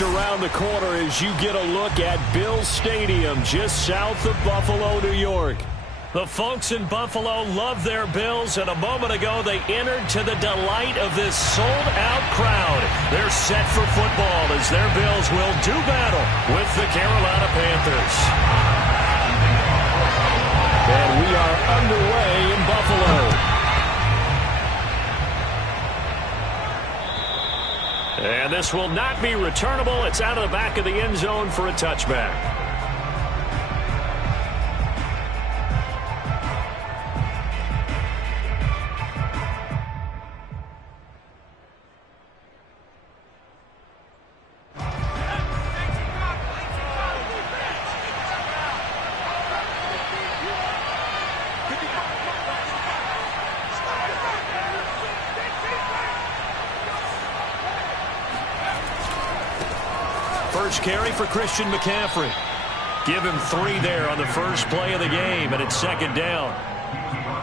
Around the corner as you get a look at Bills Stadium just south of Buffalo, New York. The folks in Buffalo love their Bills, and a moment ago they entered to the delight of this sold-out crowd. They're set for football as their Bills will do battle with the Carolina Panthers. And we are underway in Buffalo. And this will not be returnable. It's out of the back of the end zone for a touchback. First carry for Christian McCaffrey. Give him 3 there on the first play of the game, and it's second down.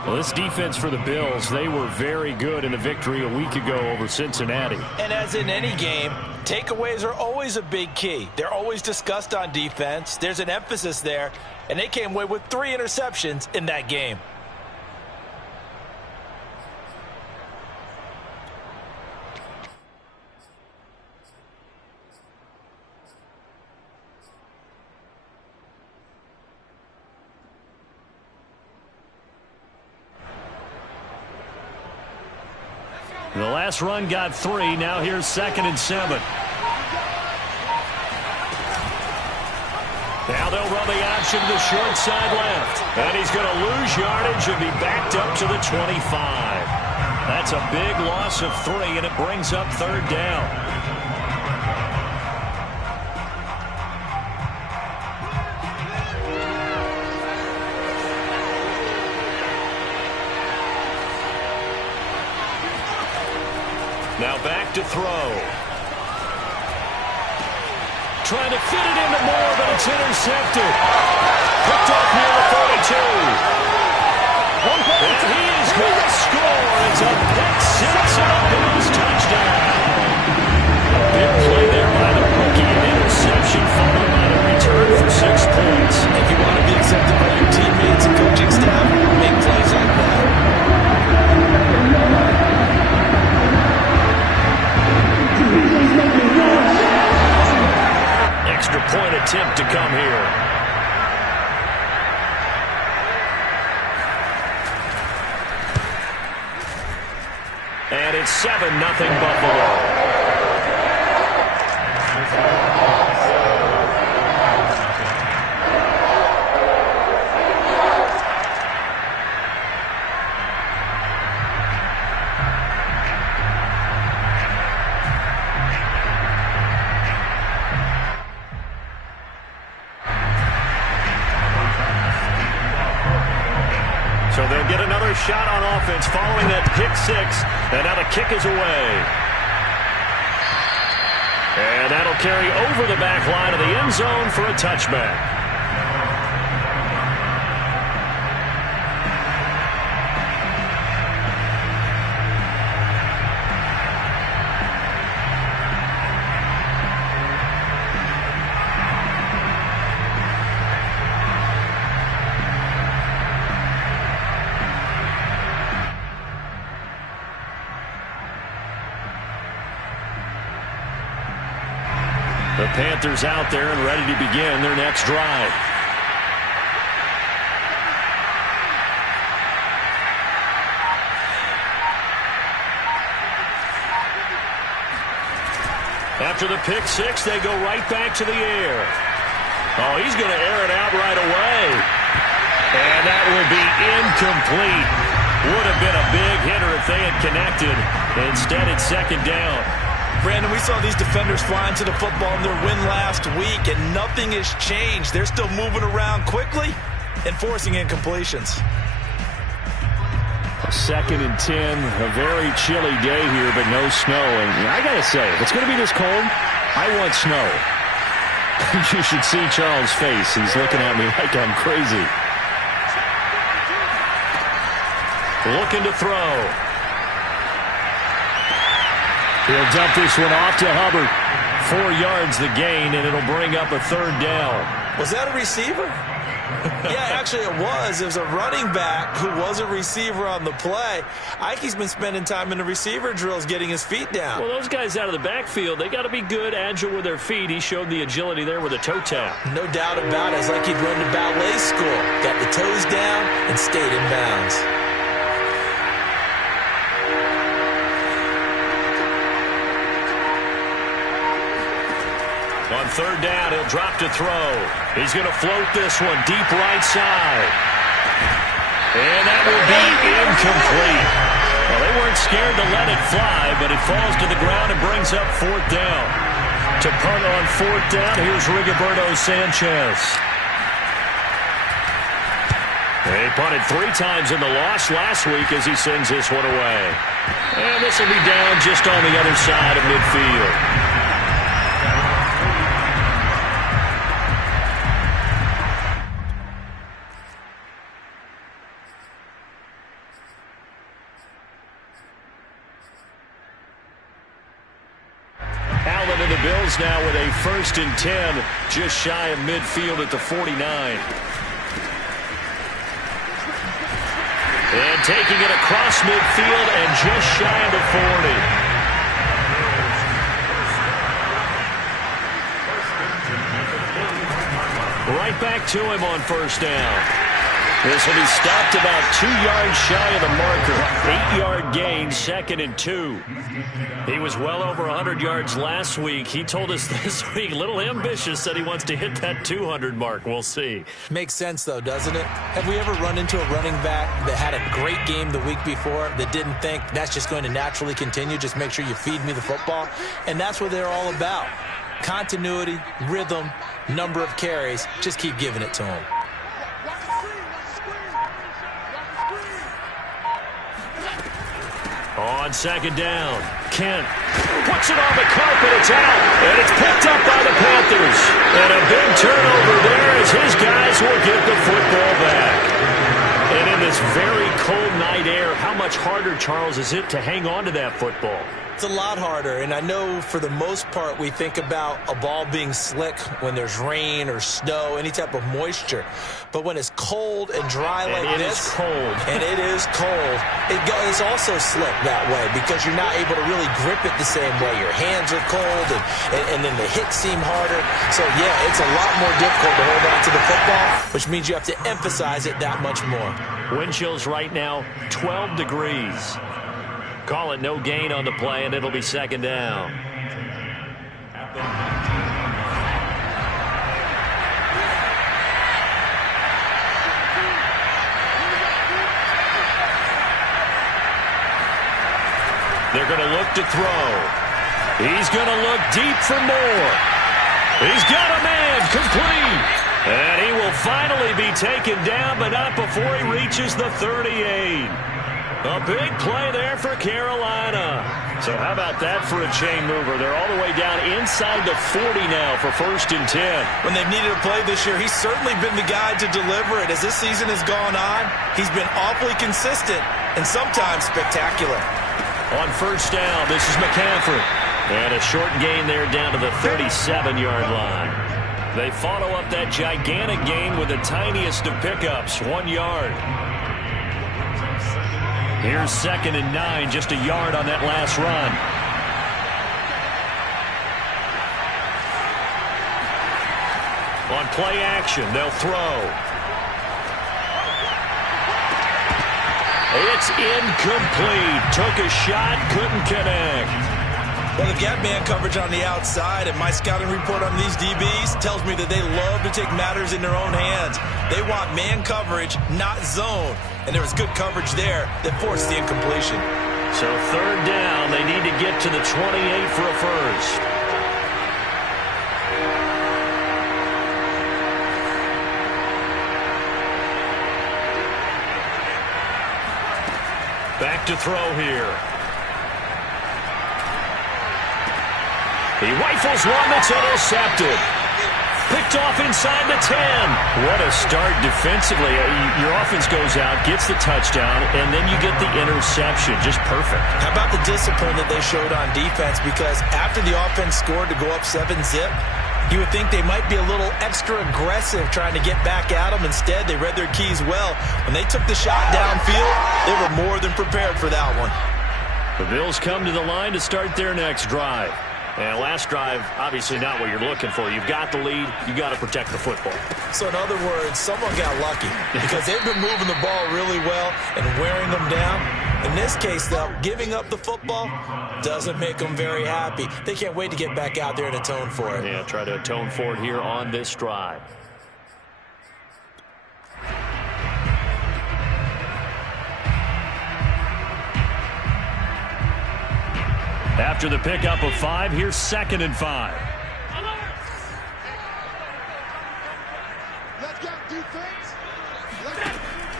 Well, this defense for the Bills, they were very good in the victory a week ago over Cincinnati. And as in any game, takeaways are always a big key. They're always discussed on defense. There's an emphasis there, and they came away with 3 interceptions in that game. The last run got 3. Now here's 2nd and 7. Now they'll run the option to the short side left. And he's going to lose yardage and be backed up to the 25. That's a big loss of 3, and it brings up 3rd down. Now back to throw. Trying to fit it into Moore, but it's intercepted. Picked off near the 42. And he is going to score. It's a pick 6 and a Bills touchdown. A big play there by the rookie. An interception followed by the return for 6 points. If you want to be accepted by your teammates and coaching staff, make plays like that. Extra point attempt to come here. And it's 7-0 Buffalo. So they'll get another shot on offense following that pick 6. And now the kick is away. And that'll carry over the back line of the end zone for a touchback. The Panthers out there and ready to begin their next drive. After the pick 6, they go right back to the air. Oh, he's going to air it out right away. And that will be incomplete. Would have been a big hitter if they had connected. Instead, it's 2nd down. Brandon, we saw these defenders flying to the football in their win last week, and nothing has changed. They're still moving around quickly and forcing incompletions. 2nd and 10, a very chilly day here, but no snow. And I got to say, if it's going to be this cold, I want snow. You should see Charles' face. He's looking at me like I'm crazy. Looking to throw. He'll dump this one off to Hubbard. 4 yards the gain, and it'll bring up a 3rd down. Was that a receiver? Yeah, actually it was. It was a running back who was a receiver on the play. Ike's been spending time in the receiver drills getting his feet down. Well, those guys out of the backfield, they got to be good, agile with their feet. He showed the agility there with a toe tap. No doubt about it. It's like he'd run to ballet school. Got the toes down and stayed in bounds. On 3rd down, he'll drop to throw. He's going to float this one deep right side. And that will be incomplete. Well, they weren't scared to let it fly, but it falls to the ground and brings up 4th down. To punt on 4th down, here's Rigoberto Sanchez. He punted 3 times in the loss last week as he sends this one away. And this will be down just on the other side of midfield. Now with a 1st and 10, just shy of midfield at the 49. And taking it across midfield and just shy of the 40. Right back to him on 1st down. This will be stopped about 2 yards shy of the marker. 8-yard gain, 2nd and 2. He was well over 100 yards last week. He told us this week, a little ambitious, said he wants to hit that 200 mark. We'll see. Makes sense, though, doesn't it? Have we ever run into a running back that had a great game the week before that didn't think that's just going to naturally continue? Just make sure you feed me the football. And that's what they're all about. Continuity, rhythm, number of carries. Just keep giving it to him. On 2nd down, Kent puts it on the carpet, it's out, and it's picked up by the Panthers. And a big turnover there as his guys will get the football back. And in this very cold night air, how much harder, Charles, is it to hang on to that football? It's a lot harder, and I know for the most part we think about a ball being slick when there's rain or snow, any type of moisture. But when it's cold and dry like this, and it is cold, it's also slick that way because you're not able to really grip it the same way. Your hands are cold, and then the hits seem harder. So, yeah, it's a lot more difficult to hold on to the football, which means you have to emphasize it that much more. Wind chills right now, 12 degrees. Call it no gain on the play, and it'll be 2nd down. They're going to look to throw. He's going to look deep for more. He's got a man complete. And he will finally be taken down, but not before he reaches the 38. A big play there for Carolina. So how about that for a chain mover? They're all the way down inside the 40 now for 1st and 10. When they've needed a play this year, he's certainly been the guy to deliver it. As this season has gone on, he's been awfully consistent and sometimes spectacular. On 1st down, this is McCaffrey. And a short gain there down to the 37-yard line. They follow up that gigantic gain with the tiniest of pickups, 1 yard. Here's 2nd and 9, just a yard on that last run. On play action, they'll throw. It's incomplete. Took a shot, couldn't connect. Well, the gap man coverage on the outside, and my scouting report on these DBs tells me that they love to take matters in their own hands. They want man coverage, not zone. And there was good coverage there that forced the incompletion. So 3rd down, they need to get to the 28 for a first. Back to throw here. He rifles one that's intercepted. Picked off inside the 10. What a start defensively. Your offense goes out, gets the touchdown, and then you get the interception. Just perfect. How about the discipline that they showed on defense? Because after the offense scored to go up 7-zip, you would think they might be a little extra aggressive trying to get back at them. Instead, they read their keys well. When they took the shot downfield, they were more than prepared for that one. The Bills come to the line to start their next drive. And last drive, obviously not what you're looking for. You've got the lead. You've got to protect the football. So in other words, someone got lucky because they've been moving the ball really well and wearing them down. In this case, though, giving up the football doesn't make them very happy. They can't wait to get back out there and atone for it. Yeah, try to atone for it here on this drive. After the pickup of 5, here's 2nd and 5.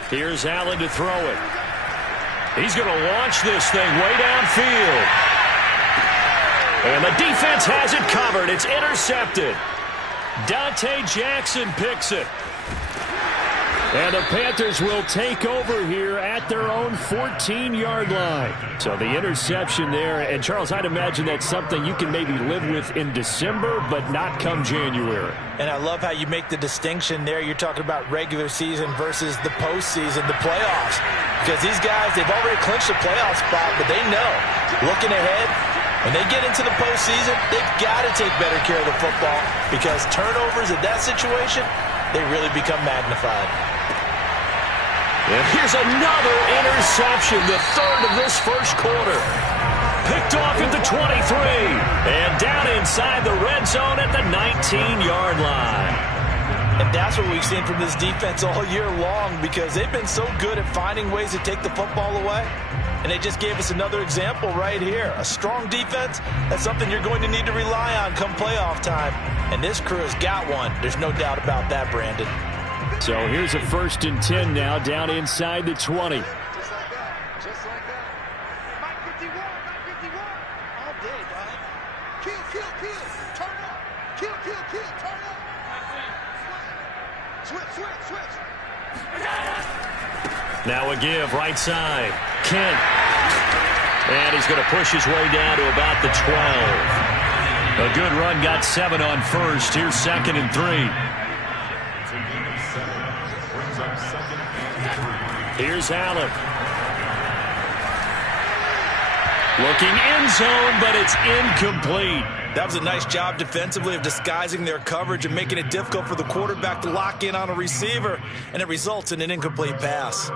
Here's Allen to throw it. He's going to launch this thing way downfield. And the defense has it covered. It's intercepted. Dante Jackson picks it. And the Panthers will take over here at their own 14-yard line. So the interception there. And, Charles, I'd imagine that's something you can maybe live with in December, but not come January. And I love how you make the distinction there. You're talking about regular season versus the postseason, the playoffs. Because these guys, they've already clinched a playoff spot, but they know, looking ahead, when they get into the postseason, they've got to take better care of the football because turnovers in that situation, they really become magnified. And here's another interception, the third of this first quarter. Picked off at the 23. And down inside the red zone at the 19-yard line. And that's what we've seen from this defense all year long because they've been so good at finding ways to take the football away. And they just gave us another example right here. A strong defense, that's something you're going to need to rely on come playoff time. And this crew has got one. There's no doubt about that, Brandon. So here's a 1st and 10 now down inside the 20. Just like that. Just like that. Mike 51. Mike 51. All day, dog. Kill, kill, kill. Turn up. Kill, kill, kill. Turn up. Switch, switch, switch. Now a give right side. Kent. And he's going to push his way down to about the 12. A good run, got 7 on first. Here's 2nd and 3. Here's Allen. Looking end zone, but it's incomplete. That was a nice job defensively of disguising their coverage and making it difficult for the quarterback to lock in on a receiver, and it results in an incomplete pass.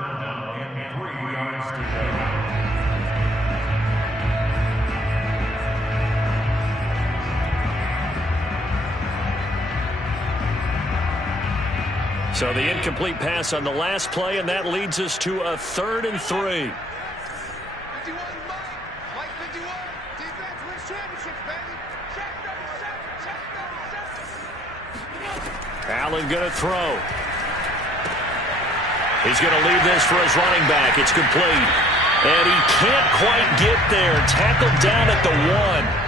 So the incomplete pass on the last play, and that leads us to a 3rd and 3. 51, Mike 51. Defense wins championships, baby. Check number 7. Check number 7. Allen going to throw. He's going to leave this for his running back. It's complete. And he can't quite get there. Tackled down at the 1.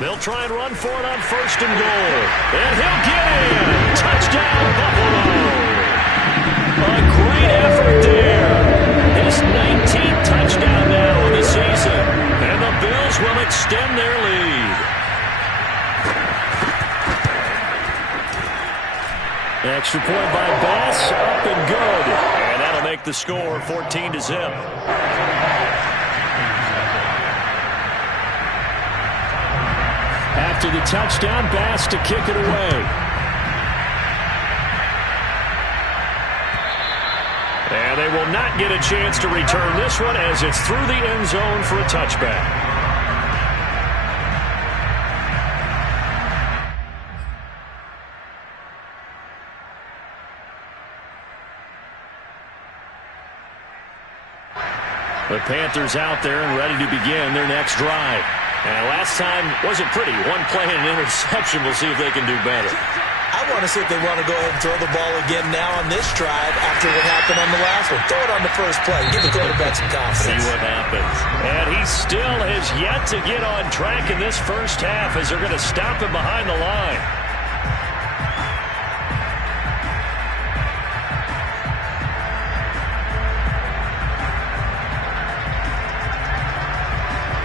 They'll try and run for it on 1st and goal. And he'll get in. Touchdown, Buffalo. A great effort there. His 19th touchdown now of the season. And the Bills will extend their lead. Extra point by Bass. Up and good. And that'll make the score 14-0. After the touchdown, Bass to kick it away. And they will not get a chance to return this one as it's through the end zone for a touchback. The Panthers out there and ready to begin their next drive. And last time wasn't pretty. One play and an interception. We'll see if they can do better. I want to see if they want to go ahead and throw the ball again now on this drive after what happened on the last one. Throw it on the first play. Give the quarterback some confidence. See what happens. And he's still has yet to get on track in this first half as they're going to stop him behind the line.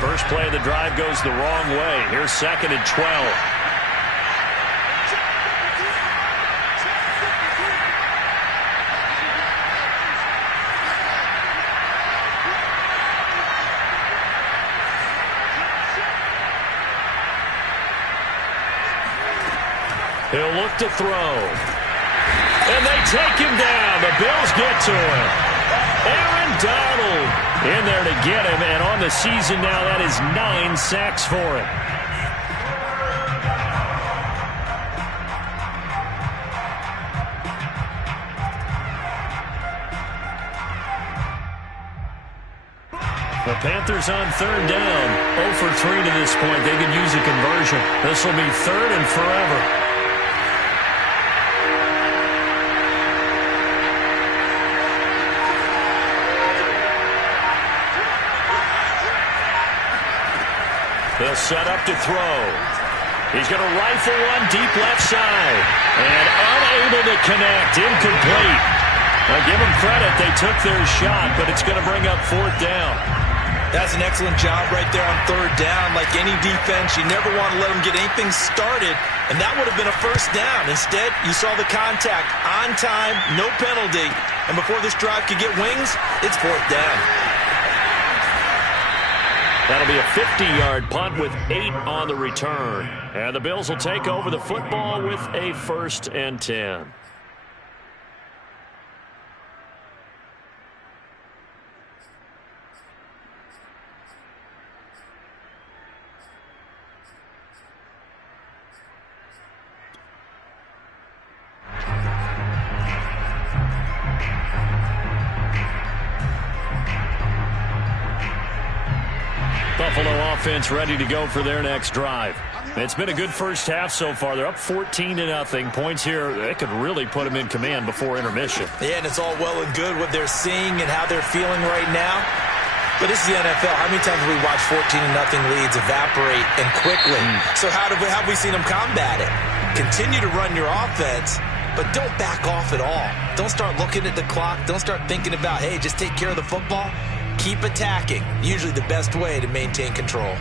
First play of the drive goes the wrong way. Here's 2nd and 12. He'll look to throw. And they take him down. The Bills get to him. Aaron Donald in there to get him. And on the season now, that is 9 sacks for him. The Panthers on 3rd down. 0 for 3 to this point. They could use a conversion. This will be 3rd and forever. They'll set up to throw. He's going to rifle one deep left side. And unable to connect. Incomplete. Now give them credit. They took their shot, but it's going to bring up 4th down. That's an excellent job right there on 3rd down. Like any defense, you never want to let them get anything started, and that would have been a 1st down. Instead, you saw the contact on time, no penalty, and before this drive could get wings, it's 4th down. That'll be a 50-yard punt with 8 on the return. And the Bills will take over the football with a 1st and 10. Buffalo offense ready to go for their next drive. It's been a good first half so far. They're up 14-0. Points here, they could really put them in command before intermission. Yeah, and it's all well and good what they're seeing and how they're feeling right now. But this is the NFL. How many times have we watched 14-0 leads evaporate and quickly? So how have we seen them combat it? Continue to run your offense, but don't back off at all. Don't start looking at the clock. Don't start thinking about, hey, just take care of the football. Keep attacking. Usually the best way to maintain control.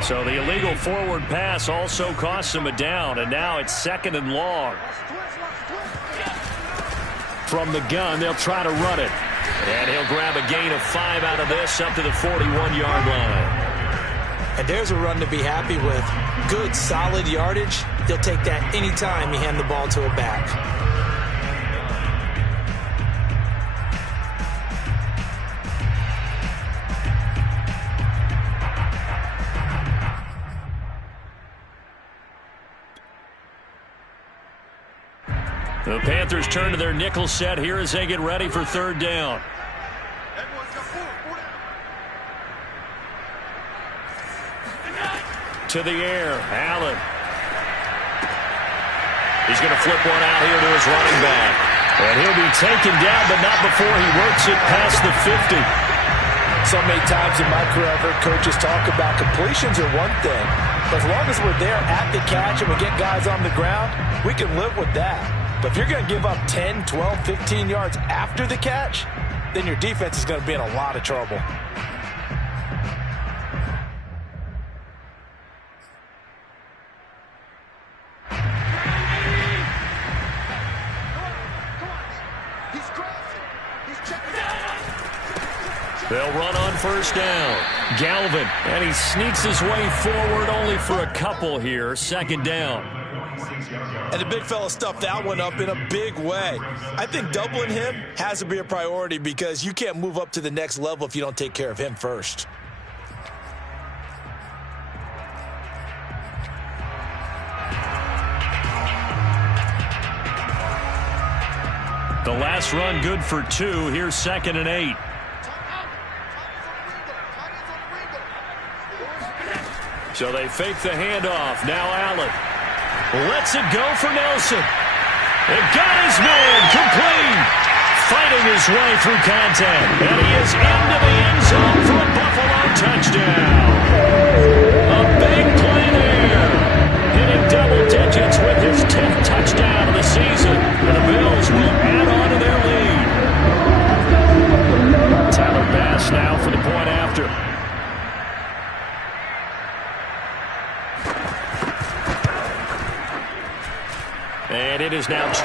So the illegal forward pass also costs him a down, and now it's 2nd and long. From the gun, they'll try to run it. And he'll grab a gain of 5 out of this up to the 41-yard line. And there's a run to be happy with. Good, solid yardage. He'll take that anytime you hand the ball to a back. The Panthers turn to their nickel set here as they get ready for 3rd down. To the air, Allen. He's going to flip one out here to his running back. And he'll be taken down, but not before he works it past the 50. So many times in my career, I've heard coaches talk about completions are one thing. But as long as we're there at the catch and we get guys on the ground, we can live with that. But if you're going to give up 10, 12, 15 yards after the catch, then your defense is going to be in a lot of trouble. They'll run on 1st down. Galvin, and he sneaks his way forward only for a couple here. 2nd down. And the big fella stuffed that one up in a big way. I think doubling him has to be a priority because you can't move up to the next level if you don't take care of him first. The last run good for 2. Here's 2nd and 8. So they fake the handoff. Now Allen lets it go for Nelson. It got his man complete. Fighting his way through contact. And he is into the end zone for a Buffalo touchdown. A big play there. Hitting double digits with his 10th touchdown of the season. And the Bills will add on to their lead. Tyler Bass now for the point after. And it is now 21-0.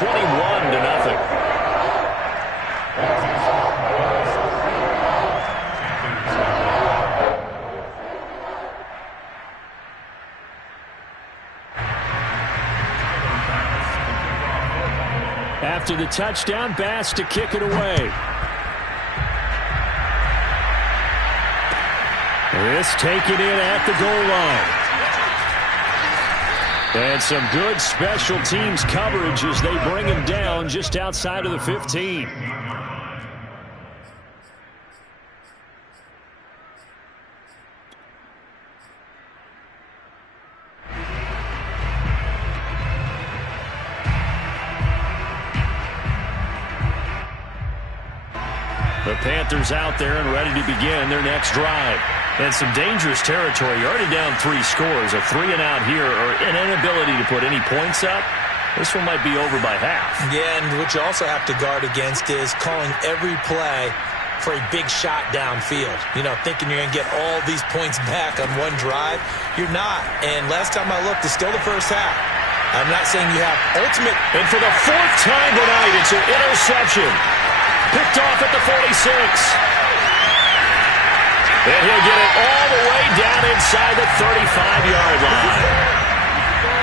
After the touchdown, Bass to kick it away. This taken in at the goal line. And some good special teams coverage as they bring him down just outside of the 15. The Panthers out there and ready to begin their next drive. And some dangerous territory. You're already down 3 scores. A 3-and-out here or an inability to put any points up. This one might be over by half. Yeah, and what you also have to guard against is calling every play for a big shot downfield. You know, thinking you're going to get all these points back on one drive. You're not. And last time I looked, it's still the first half. I'm not saying you have ultimate. And for the 4th time tonight, it's an interception. Picked off at the 46. And he'll get it all the way down inside the 35-yard line.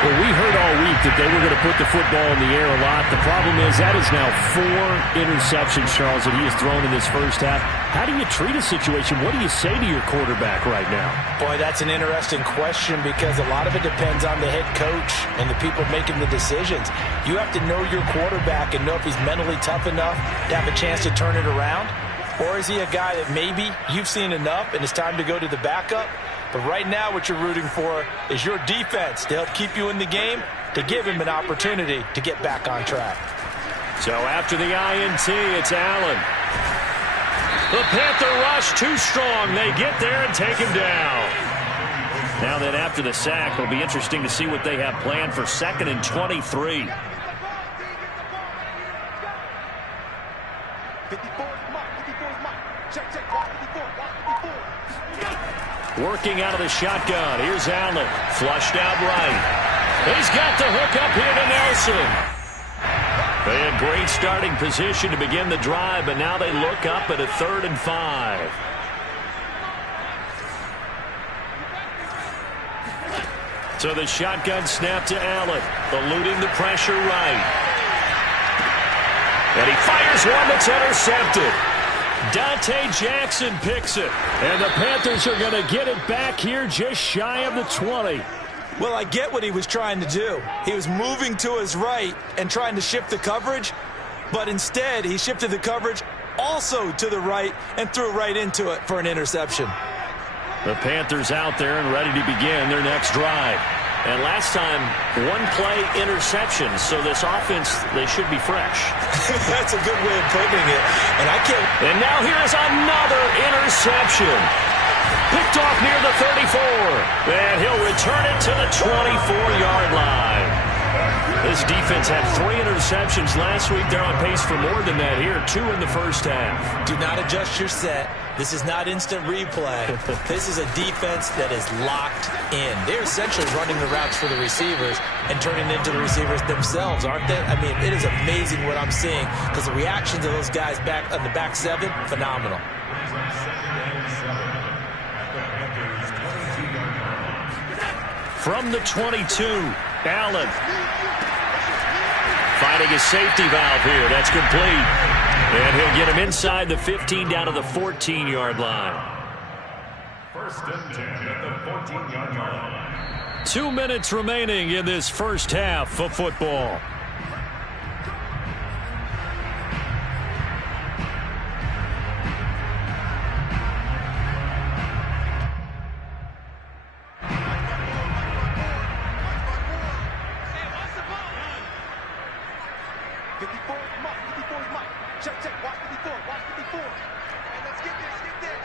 Well, we heard all week that they were going to put the football in the air a lot. The problem is that is now 4 interceptions, Charles, that he has thrown in this first half. How do you treat a situation? What do you say to your quarterback right now? Boy, that's an interesting question because a lot of it depends on the head coach and the people making the decisions. You have to know your quarterback and know if he's mentally tough enough to have a chance to turn it around. Or is he a guy that maybe you've seen enough and it's time to go to the backup? But right now what you're rooting for is your defense to help keep you in the game, to give him an opportunity to get back on track. So after the INT, it's Allen. The Panther rush too strong. They get there and take him down. Now then after the sack, it'll be interesting to see what they have planned for 2nd and 23. 54. Working out of the shotgun. Here's Allen. Flushed out right. He's got the hook up here to Nelson. They had great starting position to begin the drive, but now they look up at a 3rd and 5. So the shotgun snap to Allen. Eluding the pressure right. And he fires one that's intercepted. Dante Jackson picks it. And the Panthers are going to get it back here just shy of the 20. Well, I get what he was trying to do. He was moving to his right and trying to shift the coverage, but instead he shifted the coverage also to the right and threw right into it for an interception. The Panthers out there and ready to begin their next drive. And last time, 1-play interception, so this offense, they should be fresh. That's a good way of putting it. And now here's another interception. Picked off near the 34. And he'll return it to the 24-yard line. This defense had 3 interceptions last week. They're on pace for more than that here. 2 in the first half. Do not adjust your set. This is not instant replay. This is a defense that is locked in. They're essentially running the routes for the receivers and turning into the receivers themselves, aren't they? I mean, it is amazing what I'm seeing because the reactions of those guys back on the back 7, phenomenal. From the 22, Allen. Finding a safety valve here. That's complete. And he'll get him inside the 15 down to the 14-yard line. 1st and 10 at the 14-yard line. 2 minutes remaining in this first half of football. 54 is Mike. 54 is Mike. Check, check. Watch 54. Watch 54. And let's get this. Get this.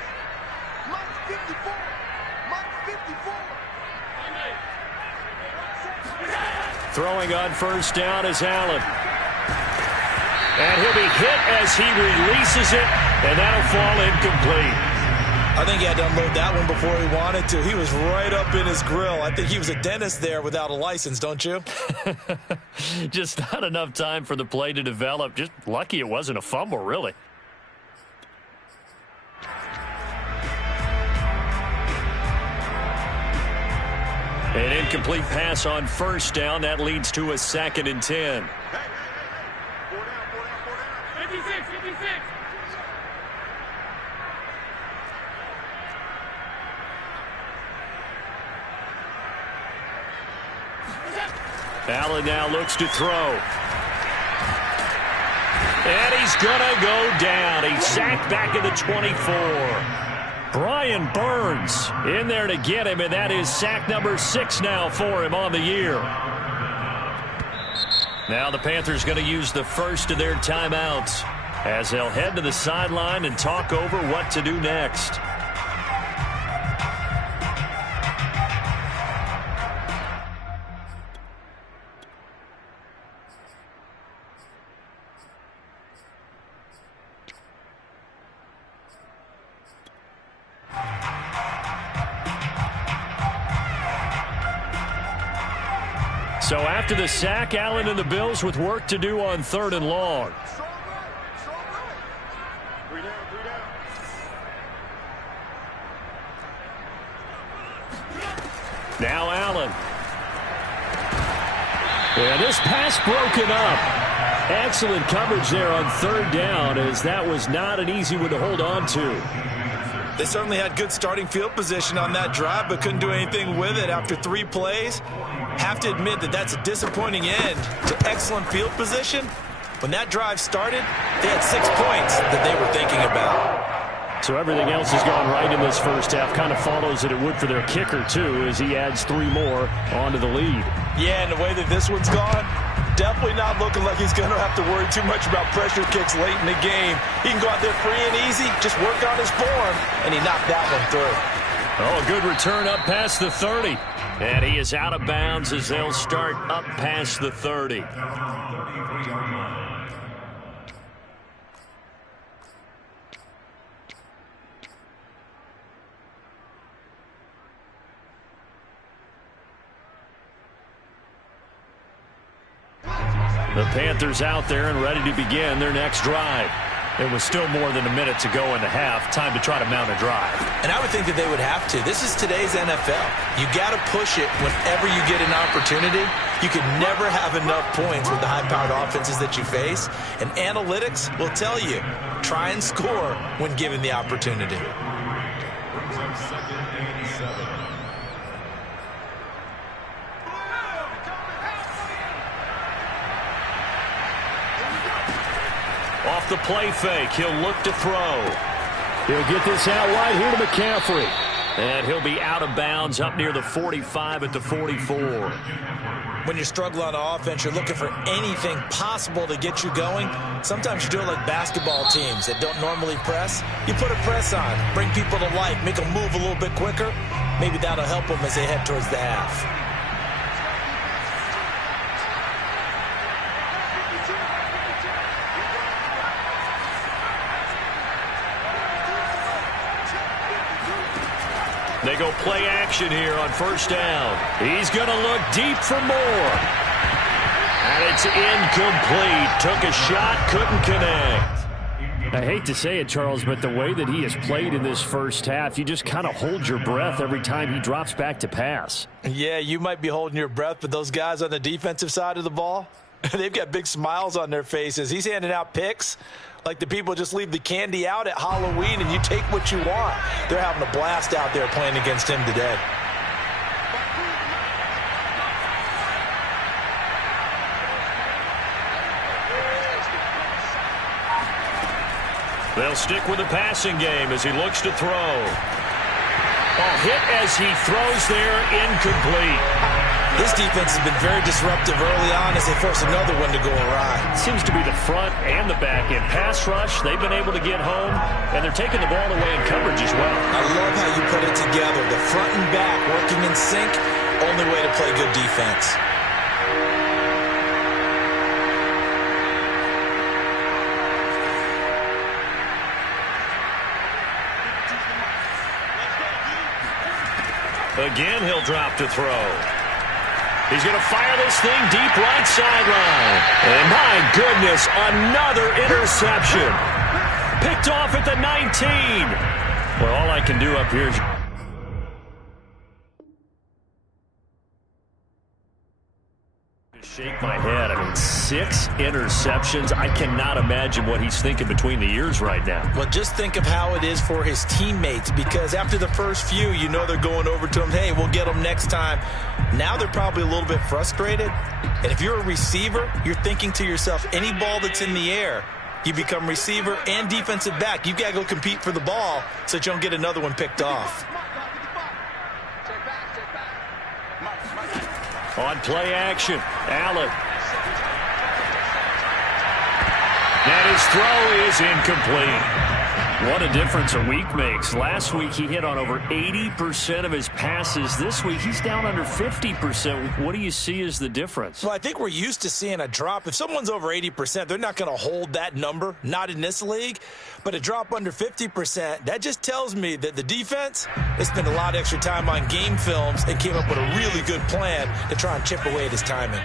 Mike's 54. Mike's 54. Throwing on first down is Allen. And he'll be hit as he releases it, and that'll fall incomplete. I think he had to unload that one before he wanted to. He was right up in his grill. I think he was a dentist there without a license, don't you? Just not enough time for the play to develop. Just lucky it wasn't a fumble, really. An incomplete pass on first down. That leads to a 2nd and 10. Allen now looks to throw. And he's going to go down. He's sacked back at the 24. Brian Burns in there to get him, and that is sack number 6 now for him on the year. Now the Panthers going to use the first of their timeouts as they'll head to the sideline and talk over what to do next. So after the sack, Allen and the Bills with work to do on 3rd and long. Now Allen. And this pass broken up. Excellent coverage there on 3rd down, as that was not an easy one to hold on to. They certainly had good starting field position on that drive, but couldn't do anything with it after 3 plays. Have to admit that that's a disappointing end to excellent field position. When that drive started, they had 6 points that they were thinking about. So everything else has gone right in this first half. Kind of follows that it would for their kicker, too, as he adds 3 more onto the lead. Yeah, and the way that this one's gone, definitely not looking like he's going to have to worry too much about pressure kicks late in the game. He can go out there free and easy, just work on his form, and he knocked that one through. Oh, good return up past the 30. And he is out of bounds as they'll start up past the 30. The Panthers out there and ready to begin their next drive. There was still more than a minute to go in the half. Time to try to mount a drive. And I would think that they would have to. This is today's NFL. You got to push it whenever you get an opportunity. You can never have enough points with the high-powered offenses that you face. And analytics will tell you, try and score when given the opportunity. Off the play fake, he'll look to throw. He'll get this out wide here to McCaffrey. And he'll be out of bounds up near the 45 at the 44. When you struggle on offense, you're looking for anything possible to get you going. Sometimes you do it like basketball teams that don't normally press. You put a press on, bring people to life, make them move a little bit quicker. Maybe that'll help them as they head towards the half. They go play action here on first down. He's going to look deep for more. And it's incomplete. Took a shot, couldn't connect. I hate to say it, Charles, but the way that he has played in this first half, you just kind of hold your breath every time he drops back to pass. Yeah, you might be holding your breath, but those guys on the defensive side of the ball, they've got big smiles on their faces. He's handing out picks like the people just leave the candy out at Halloween and you take what you want. They're having a blast out there playing against him today. They'll stick with the passing game as he looks to throw. Oh, hit as he throws there, incomplete. This defense has been very disruptive early on as they force another one to go awry. Seems to be the front and the back end. Pass rush, they've been able to get home, and they're taking the ball away in coverage as well. I love how you put it together. The front and back working in sync, only way to play good defense. Again, he'll drop to throw. He's going to fire this thing deep right sideline. And my goodness, another interception. Picked off at the 19. Well, all I can do up here is shake my head. I mean, 6 interceptions. I cannot imagine what he's thinking between the ears right now. Well, just think of how it is for his teammates, because after the first few, you know they're going over to him, hey, we'll get them next time. Now they're probably a little bit frustrated. And if you're a receiver, you're thinking to yourself, any ball that's in the air, you become receiver and defensive back. You've got to go compete for the ball so that you don't get another one picked off. On play action, Allen. And his throw is incomplete. What a difference a week makes. Last week he hit on over 80% of his passes. This week he's down under 50%. What do you see as the difference? Well, I think we're used to seeing a drop. If someone's over 80%, they're not going to hold that number, not in this league. But a drop under 50%, that just tells me that the defense has spent a lot of extra time on game films and came up with a really good plan to try and chip away at his timing.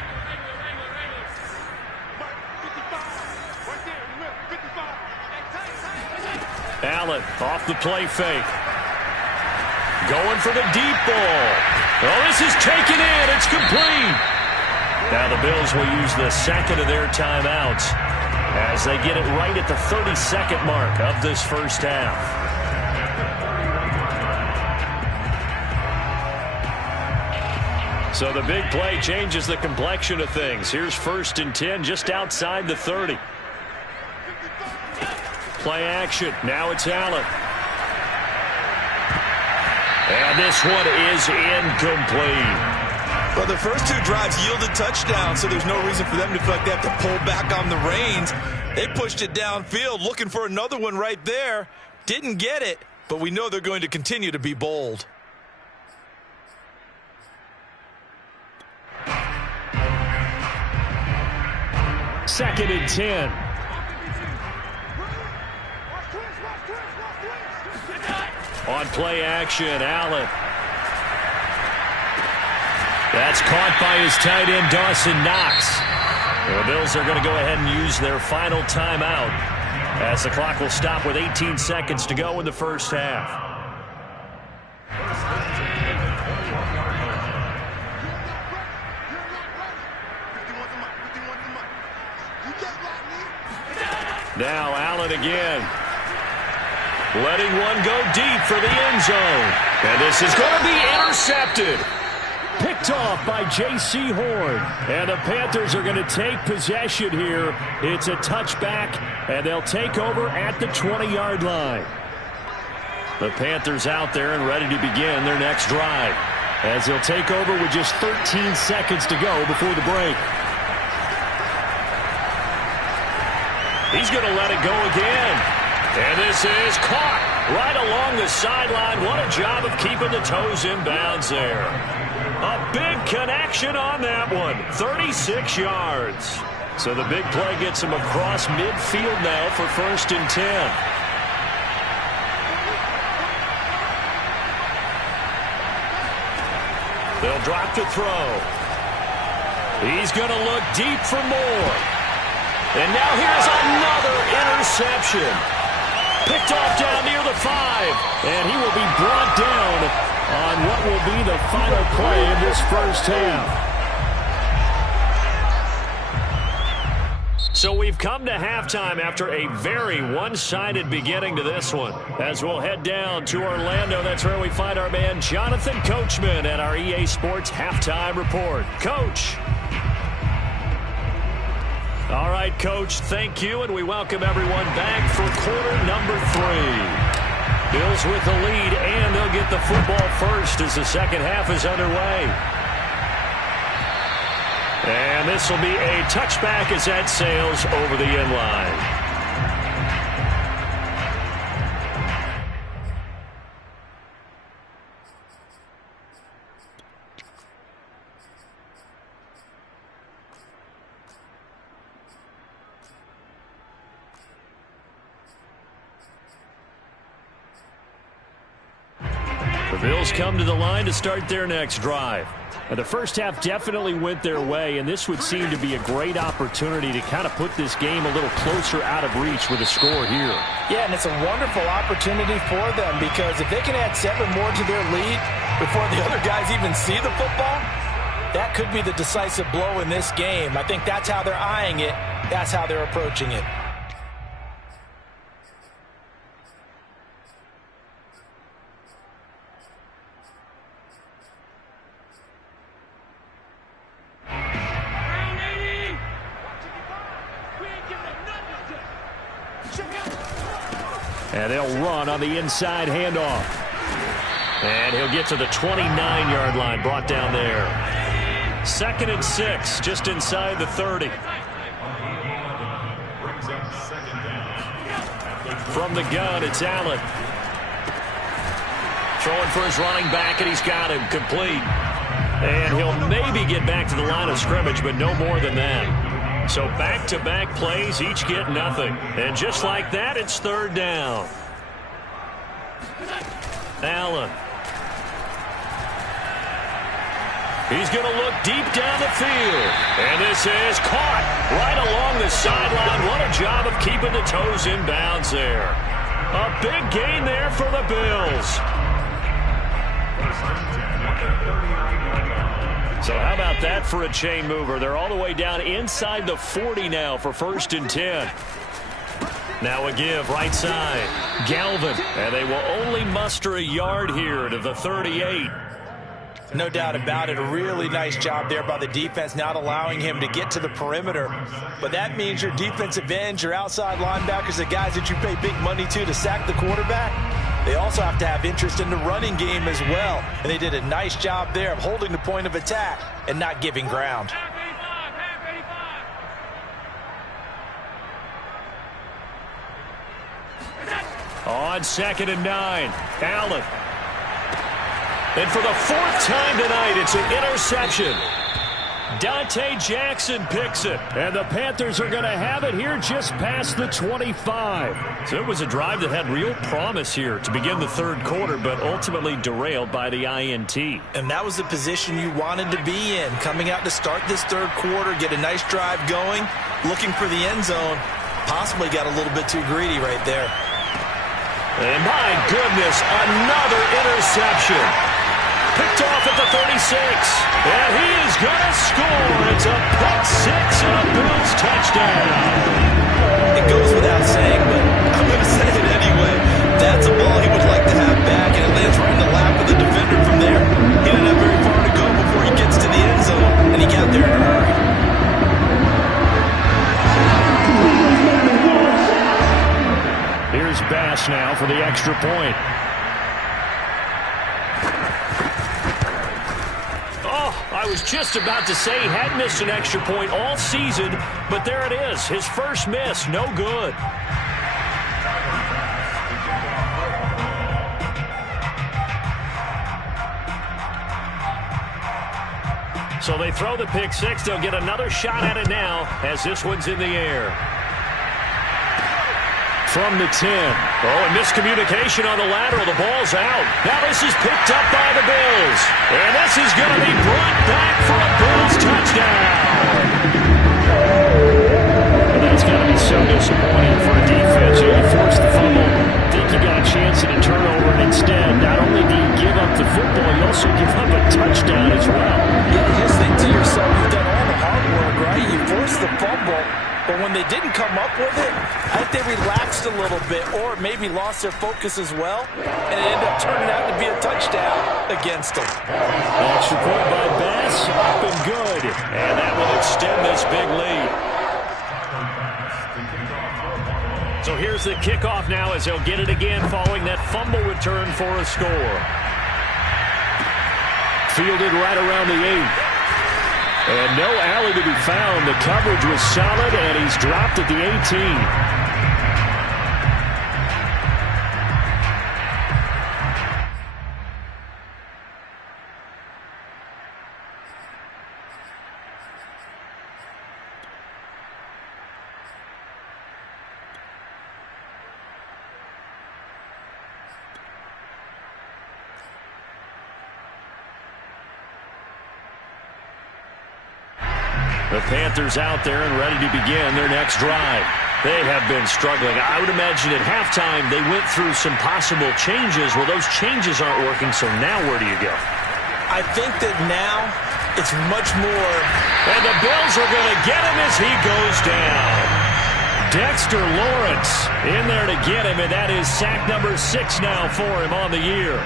Allen off the play fake. Going for the deep ball. Oh, this is taken in. It's complete. Now the Bills will use the second of their timeouts as they get it right at the 32nd mark of this first half. So the big play changes the complexion of things. Here's 1st and 10 just outside the 30. Play action. Now it's Allen. And this one is incomplete. Well, the first 2 drives yielded touchdowns, so there's no reason for them to feel like they have to pull back on the reins. They pushed it downfield, looking for another one right there. Didn't get it, but we know they're going to continue to be bold. Second and 10. On play action, Allen. That's caught by his tight end, Dawson Knox. The Bills are going to go ahead and use their final timeout as the clock will stop with 18 seconds to go in the first half. Now Allen again. Letting one go deep for the end zone. And this is going to be intercepted. Picked off by J.C. Horn. And the Panthers are going to take possession here. It's a touchback, and they'll take over at the 20-yard line. The Panthers out there and ready to begin their next drive, as they'll take over with just 13 seconds to go before the break. He's going to let it go again. And this is caught right along the sideline. What a job of keeping the toes in bounds there. A big connection on that one. 36 yards. So the big play gets him across midfield now for 1st and 10. They'll drop to throw. He's going to look deep for more. And now here's another interception. Picked off down near the 5. And he will be brought down on what will be the final play of this first half. So we've come to halftime after a very one-sided beginning to this one. As we'll head down to Orlando, that's where we find our man Jonathan Coachman at our EA Sports Halftime Report. Coach. All right, Coach, thank you, and we welcome everyone back for quarter number 3. Bills with the lead, and they'll get the football first as the second half is underway. this will be a touchback as that sails over the end line. The Bills come to the line to start their next drive. And the first half definitely went their way, and this would seem to be a great opportunity to kind of put this game a little closer out of reach with a score here. Yeah, and it's a wonderful opportunity for them because if they can add 7 more to their lead before the other guys even see the football, that could be the decisive blow in this game. I think that's how they're eyeing it. That's how they're approaching it. And they'll run on the inside handoff. And he'll get to the 29-yard line, brought down there. 2nd and 6, just inside the 30. From the gun, it's Allen. Throwing for his running back, and he's got him complete. And he'll maybe get back to the line of scrimmage, but no more than that. So back-to-back plays, each get nothing. And just like that, it's 3rd down. Allen. He's going to look deep down the field. And this is caught right along the sideline. What a job of keeping the toes in bounds there. A big gain there for the Bills. So how about that for a chain mover? They're all the way down inside the 40 now for 1st and 10. Now a give right side. Galvin. And they will only muster a yard here to the 38. No doubt about it. A really nice job there by the defense, not allowing him to get to the perimeter. But that means your defensive ends, your outside linebackers, the guys that you pay big money to sack the quarterback, they also have to have interest in the running game as well. And they did a nice job there of holding the point of attack and not giving ground. On 2nd and 9, Allen. And for the 4th time tonight, it's an interception. Dante Jackson picks it. And the Panthers are going to have it here just past the 25. So it was a drive that had real promise here to begin the 3rd quarter, but ultimately derailed by the INT. And that was the position you wanted to be in. Coming out to start this 3rd quarter, get a nice drive going, looking for the end zone. Possibly got a little bit too greedy right there. And my goodness, another interception. Picked off at the 36. And he is going to score. It's a pick 6 and a Bills touchdown. It goes without saying, but I'm going to say it anyway. That's a ball he would like to have back, and it lands right in the lap of the defender from there. He didn't have very far to go before he gets to the end zone, and he got there in a hurry. Here's Bass now for the extra point. I was just about to say he had missed an extra point all season, but there it is. His first miss, no good. So they throw the pick 6. They'll get another shot at it now as this one's in the air. From the 10. Oh, and miscommunication on the lateral. The ball's out. Now this is picked up by the Bills. And this is going to be brought back for a Bills touchdown. And that's got to be so disappointing for a defense. You force the fumble, think you got a chance at a turnover, and instead, not only do you give up the football, you also give up a touchdown as well. Yeah, you just think to yourself, you've done all the hard work, right? You forced the fumble. But when they didn't come up with it, I think they relaxed a little bit or maybe lost their focus as well, and it ended up turning out to be a touchdown against them. Extra point by Bass, up and good. And that will extend this big lead. So here's the kickoff now as they'll get it again following that fumble return for a score. Fielded right around the 8. And no alley to be found. The coverage was solid, and he's dropped at the 18. The Panthers out there and ready to begin their next drive. They have been struggling. I would imagine at halftime they went through some possible changes. Well, those changes aren't working, so now where do you go? I think that now it's much more. And the Bills are going to get him as he goes down. Dexter Lawrence in there to get him, and that is sack number 6 now for him on the year.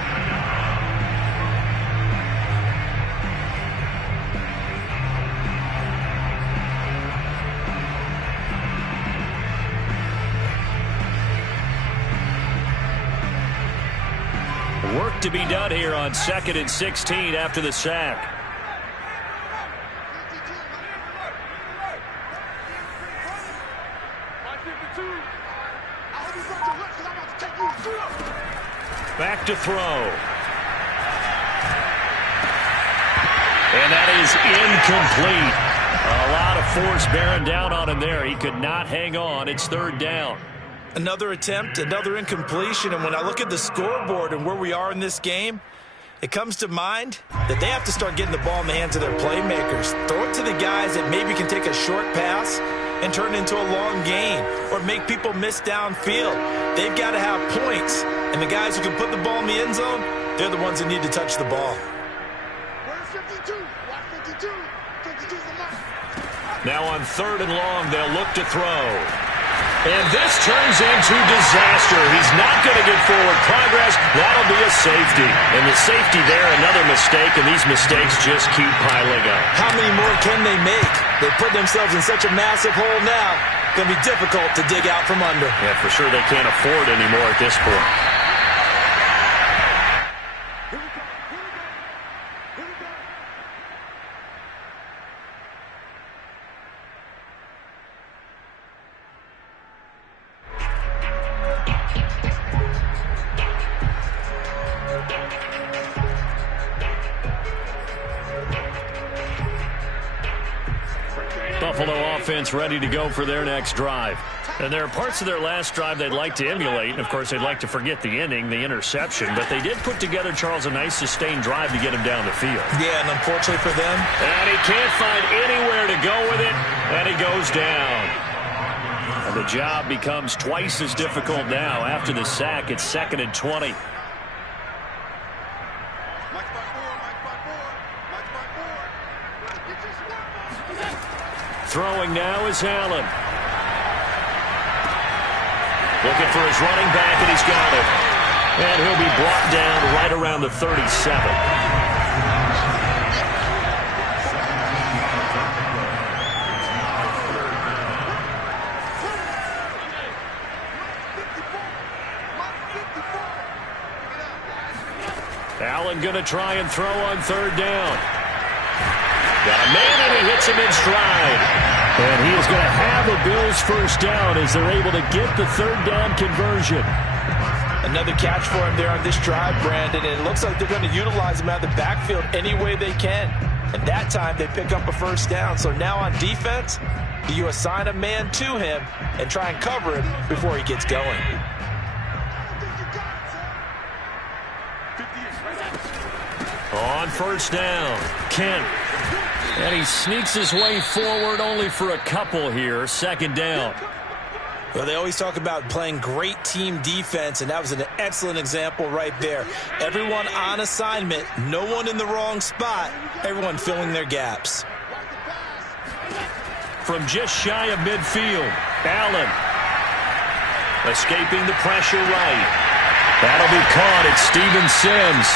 Work to be done here on 2nd and 16 after the sack. Back to throw. And that is incomplete. A lot of force bearing down on him there. He could not hang on. It's 3rd down. Another attempt, another incompletion, and when I look at the scoreboard and where we are in this game, it comes to mind that they have to start getting the ball in the hands of their playmakers. Throw it to the guys that maybe can take a short pass and turn it into a long gain or make people miss downfield. They've got to have points, and the guys who can put the ball in the end zone, they're the ones that need to touch the ball. Now on 3rd and long, they'll look to throw. And this turns into disaster. He's not going to get forward progress. That'll be a safety. And the safety there, another mistake, and these mistakes just keep piling up. How many more can they make? They put themselves in such a massive hole now. Going to be difficult to dig out from under. Yeah, for sure they can't afford anymore at this point. Buffalo offense ready to go for their next drive. And there are parts of their last drive they'd like to emulate. And, of course, they'd like to forget the ending, the interception. But they did put together, Charles, a nice sustained drive to get him down the field. Yeah, and unfortunately for them. And he can't find anywhere to go with it, and he goes down. And the job becomes twice as difficult now. After the sack, it's 2nd and 20. Throwing now is Allen. Looking for his running back, and he's got it. And he'll be brought down right around the 37. Allen going to try and throw on 3rd down. Got a man, and he hits him in stride. And he is going to have a Bills first down as they're able to get the 3rd down conversion. Another catch for him there on this drive, Brandon. And it looks like they're going to utilize him out of the backfield any way they can. And that time they pick up a first down. So now on defense, you assign a man to him and try and cover him before he gets going. On 1st down, Kent. And he sneaks his way forward only for a couple here. 2nd down. Well, they always talk about playing great team defense, and that was an excellent example right there. Everyone on assignment, no one in the wrong spot, everyone filling their gaps. From just shy of midfield, Allen escaping the pressure right. That'll be caught at Steven Sims.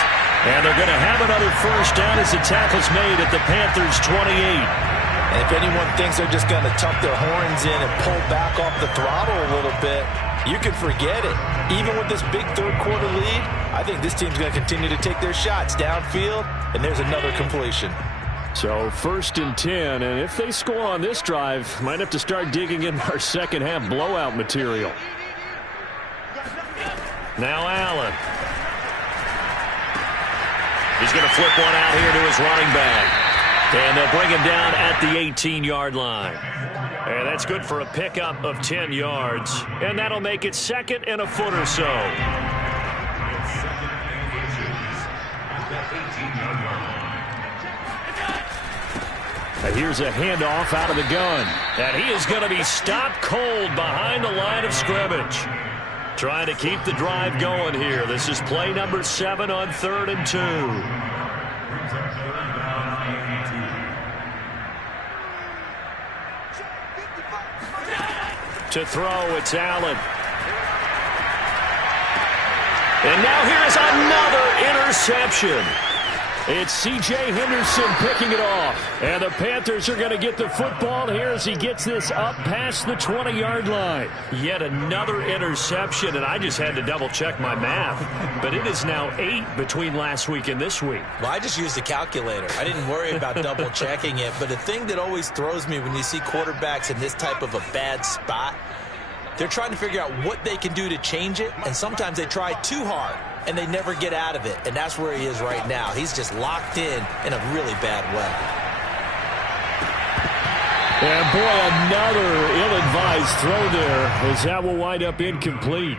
And they're going to have another first down as the tackle's made at the Panthers' 28. And if anyone thinks they're just going to tuck their horns in and pull back off the throttle a little bit, you can forget it. Even with this big 3rd quarter lead, I think this team's going to continue to take their shots downfield, and there's another completion. So 1st and 10, and if they score on this drive, might have to start digging in our second half blowout material. Now Allen. He's going to flip one out here to his running back. And they'll bring him down at the 18-yard line. And that's good for a pickup of 10 yards. And that'll make it 2nd and a foot or so. Here's a handoff out of the gun. And he is going to be stopped cold behind the line of scrimmage. Trying to keep the drive going here. This is play number 7 on 3rd and 2. To throw, it's Allen. And now here's another interception. It's C.J. Henderson picking it off. And the Panthers are going to get the football here as he gets this up past the 20-yard line. Yet another interception, and I just had to double-check my math. But it is now 8 between last week and this week. Well, I just used a calculator. I didn't worry about double-checking it. But the thing that always throws me when you see quarterbacks in this type of a bad spot, they're trying to figure out what they can do to change it, and sometimes they try too hard, and they never get out of it, and that's where he is right now. He's just locked in a really bad way. And boy, another ill-advised throw there as that will wind up incomplete.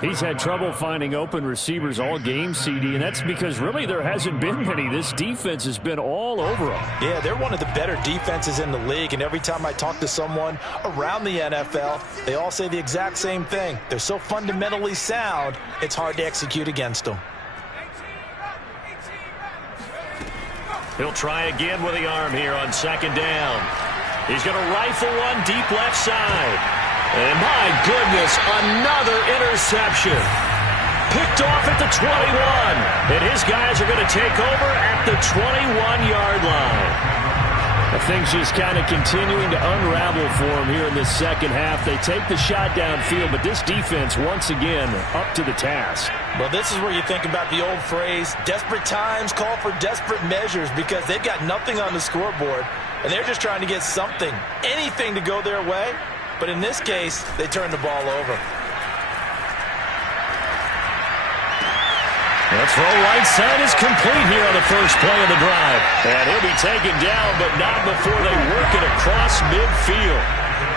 He's had trouble finding open receivers all game, CD, and that's because really there hasn't been many. This defense has been all over them. Yeah, they're one of the better defenses in the league, and every time I talk to someone around the NFL, they all say the exact same thing. They're so fundamentally sound, it's hard to execute against them. He'll try again with the arm here on 2nd down. He's going to rifle one deep left side. And my goodness, another interception. Picked off at the 21. And his guys are going to take over at the 21-yard line. Things just kind of continuing to unravel for him here in this second half. They take the shot downfield, but this defense once again up to the task. Well, this is where you think about the old phrase, desperate times call for desperate measures, because they've got nothing on the scoreboard, and they're just trying to get something, anything to go their way. But in this case, they turn the ball over. The throw right side is complete here on the first play of the drive. And he'll be taken down, but not before they work it across midfield.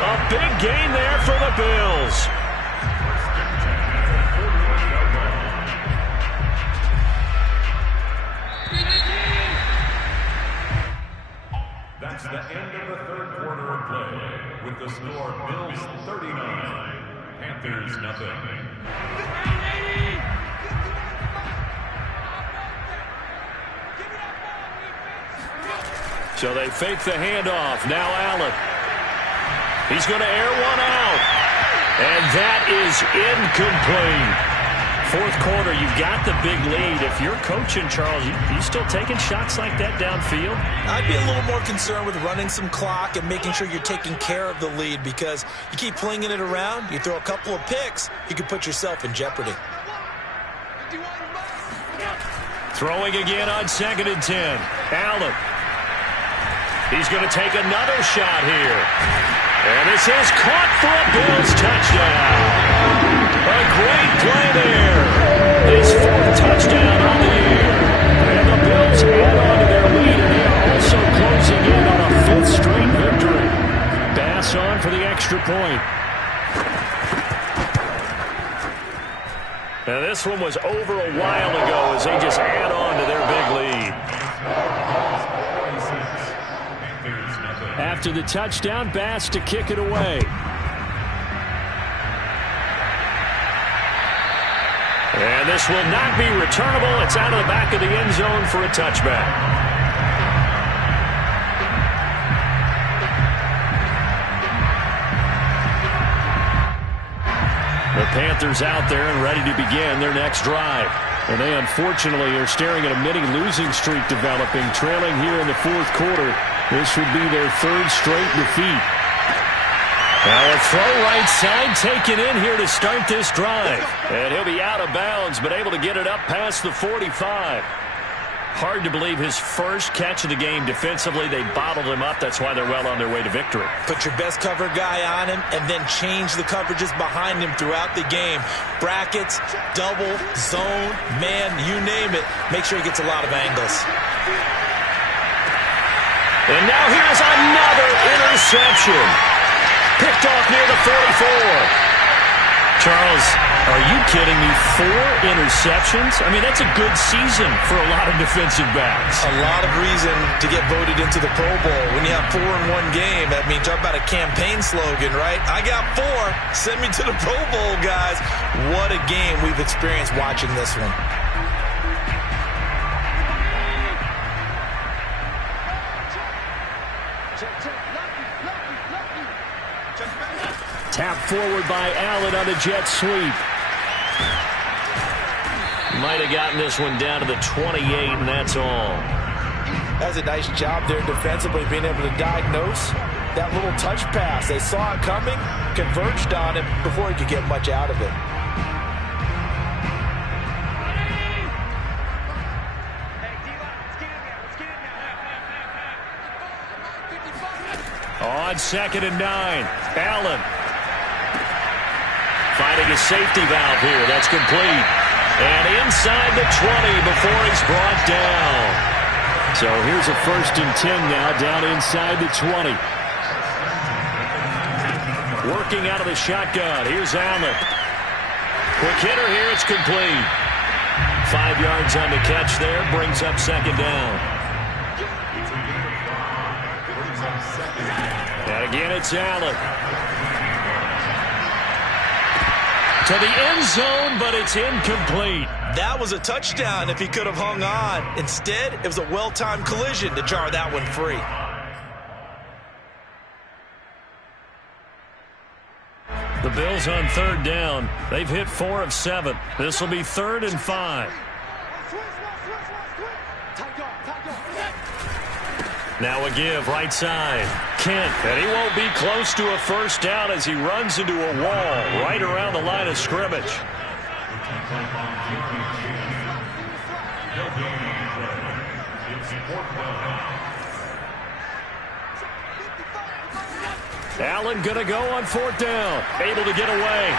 A big gain there for the Bills. That's the end of the 3rd quarter of play. With the score, Bills 39, Panthers nothing. So they fake the handoff. Now Allen. He's going to air one out. And that is incomplete. 4th quarter, you've got the big lead. If you're coaching, Charles, you still taking shots like that downfield? I'd be a little more concerned with running some clock and making sure you're taking care of the lead, because you keep flinging it around, you throw a couple of picks, you can put yourself in jeopardy. Throwing again on 2nd and 10. Allen. He's going to take another shot here. And this is caught for a Bills touchdown. A great play there. His 4th touchdown on the year. And the Bills add on to their lead, and they are also closing in on a 5th straight victory. Bass on for the extra point. Now this one was over a while ago as they just add on to their big lead. After the touchdown, Bass to kick it away. And this will not be returnable. It's out of the back of the end zone for a touchback. The Panthers out there and ready to begin their next drive. And they unfortunately are staring at a mini losing streak developing, trailing here in the 4th quarter. This would be their 3rd straight defeat. Now a throw right side taken in here to start this drive. And he'll be out of bounds, but able to get it up past the 45. Hard to believe his first catch of the game defensively. They bottled him up. That's why they're well on their way to victory. Put your best cover guy on him and then change the coverages behind him throughout the game. Brackets, double, zone, man, you name it. Make sure he gets a lot of angles. And now here's another interception. Picked off near the 44. Charles, are you kidding me? 4 interceptions? I mean, that's a good season for a lot of defensive backs. A lot of reason to get voted into the Pro Bowl. When you have 4 in one game, that means talk about a campaign slogan, right? I got 4. Send me to the Pro Bowl, guys. What a game we've experienced watching this one. Tap forward by Allen on the jet sweep. Might have gotten this one down to the 28, and that's all. That's a nice job there defensively, being able to diagnose that little touch pass. They saw it coming, converged on it before he could get much out of it. On 2nd and 9, Allen finding a safety valve here. That's complete. And inside the 20 before he's brought down. So here's a 1st and 10 now, down inside the 20. Working out of the shotgun. Here's Allen. Quick hitter here. It's complete. 5 yards on the catch there. Brings up 2nd down. And again, it's Allen. To the end zone, but it's incomplete. That was a touchdown if he could have hung on. Instead, it was a well-timed collision to jar that one free. The Bills on 3rd down. They've hit 4 of 7. This will be 3rd and 5. Now a give, right side. Kent, and he won't be close to a 1st down as he runs into a wall right around the line of scrimmage. Allen going to go on 4th down. Able to get away.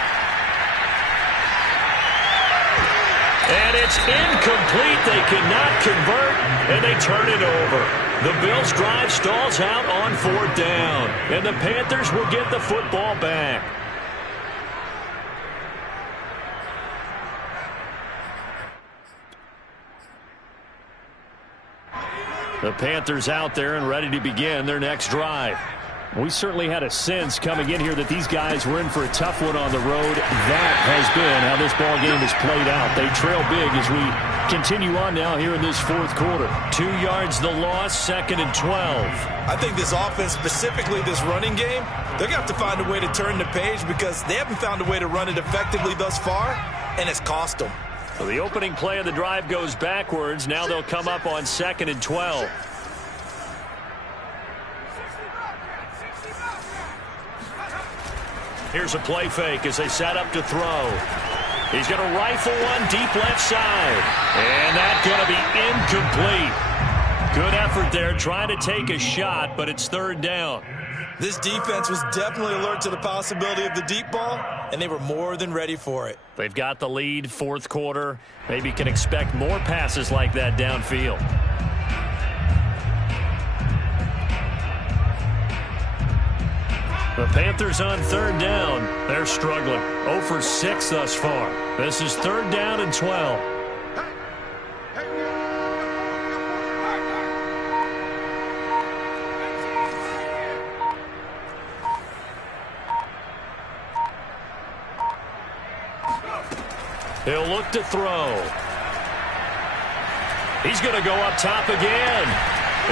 And it's incomplete. They cannot convert, and they turn it over. The Bills' drive stalls out on 4th down, and the Panthers will get the football back. The Panthers out there and ready to begin their next drive. We certainly had a sense coming in here that these guys were in for a tough one on the road. That has been how this ball game has played out. They trail big as we continue on now here in this 4th quarter. 2 yards the loss, 2nd and 12. I think this offense, specifically this running game, they're going to have to find a way to turn the page because they haven't found a way to run it effectively thus far, and it's cost them. So the opening play of the drive goes backwards. Now they'll come up on 2nd and 12. Here's a play fake as they set up to throw. He's going to rifle one deep left side. And that's going to be incomplete. Good effort there trying to take a shot, but it's 3rd down. This defense was definitely alert to the possibility of the deep ball, and they were more than ready for it. They've got the lead, 4th quarter. Maybe can expect more passes like that downfield. The Panthers on 3rd down. They're struggling. 0 for 6 thus far. This is 3rd down and 12. He'll look to throw. He's going to go up top again.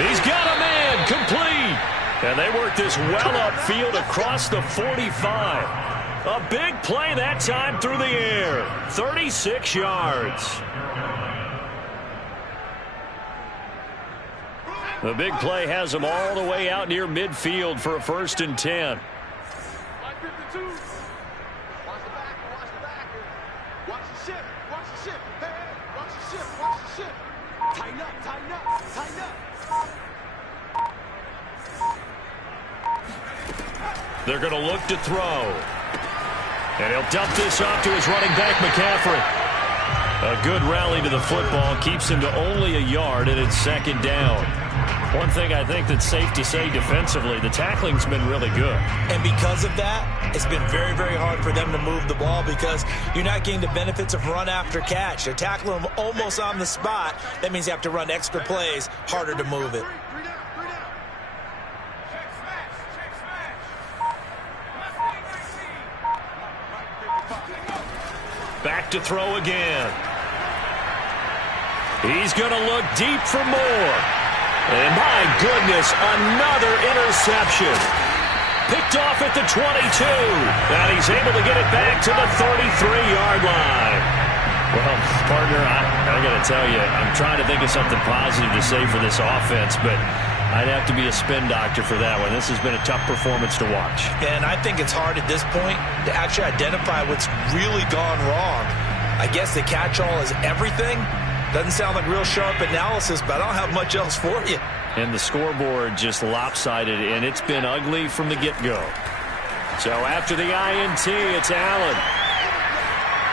He's got a man. Complete. And they work this well upfield across the 45. A big play that time through the air. 36 yards. The big play has them all the way out near midfield for a 1st and 10. Watch the ship. Hey, watch the ship. Watch the ship. Tighten up. They're going to look to throw. And he'll dump this off to his running back, McCaffrey. A good rally to the football keeps him to only a yard, and it's second down. One thing I think that's safe to say defensively, the tackling's been really good. And because of that, it's been very, very hard for them to move the ball because you're not getting the benefits of run after catch. They're tackling them almost on the spot. That means you have to run extra plays, harder to move it. Back to throw again. He's going to look deep for more. And my goodness, another interception. Picked off at the 22. And he's able to get it back to the 33-yard line. Well, partner, I got to tell you, I'm trying to think of something positive to say for this offense, but I'd have to be a spin doctor for that one. This has been a tough performance to watch. And I think it's hard at this point to actually identify what's really gone wrong. I guess the catch-all is everything. Doesn't sound like real sharp analysis, but I don't have much else for you. And the scoreboard just lopsided, and it's been ugly from the get-go. So after the INT, it's Allen.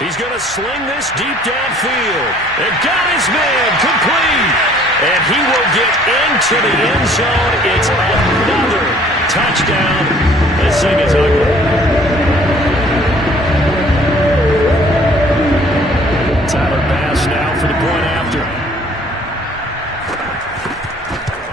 He's going to sling this deep downfield. And got his man complete. And he will get into the end zone. It's another touchdown. This thing is ugly.